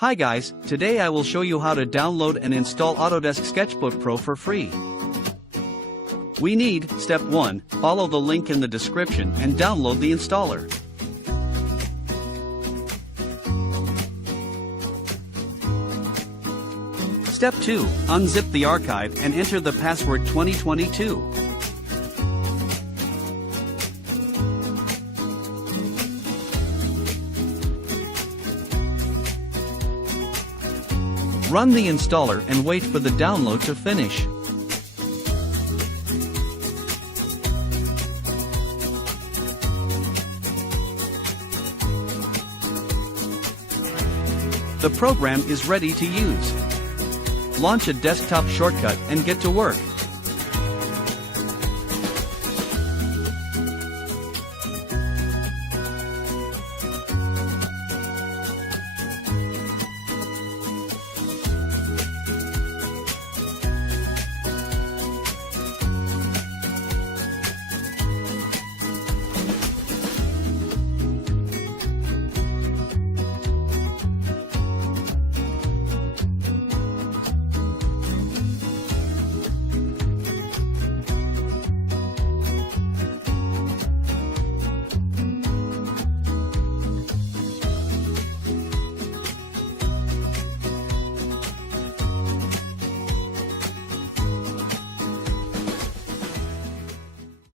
Hi guys, today I will show you how to download and install Autodesk Sketchbook Pro for free. We need, step 1, follow the link in the description and download the installer. Step 2, unzip the archive and enter the password 2022. Run the installer and wait for the download to finish. The program is ready to use. Launch a desktop shortcut and get to work.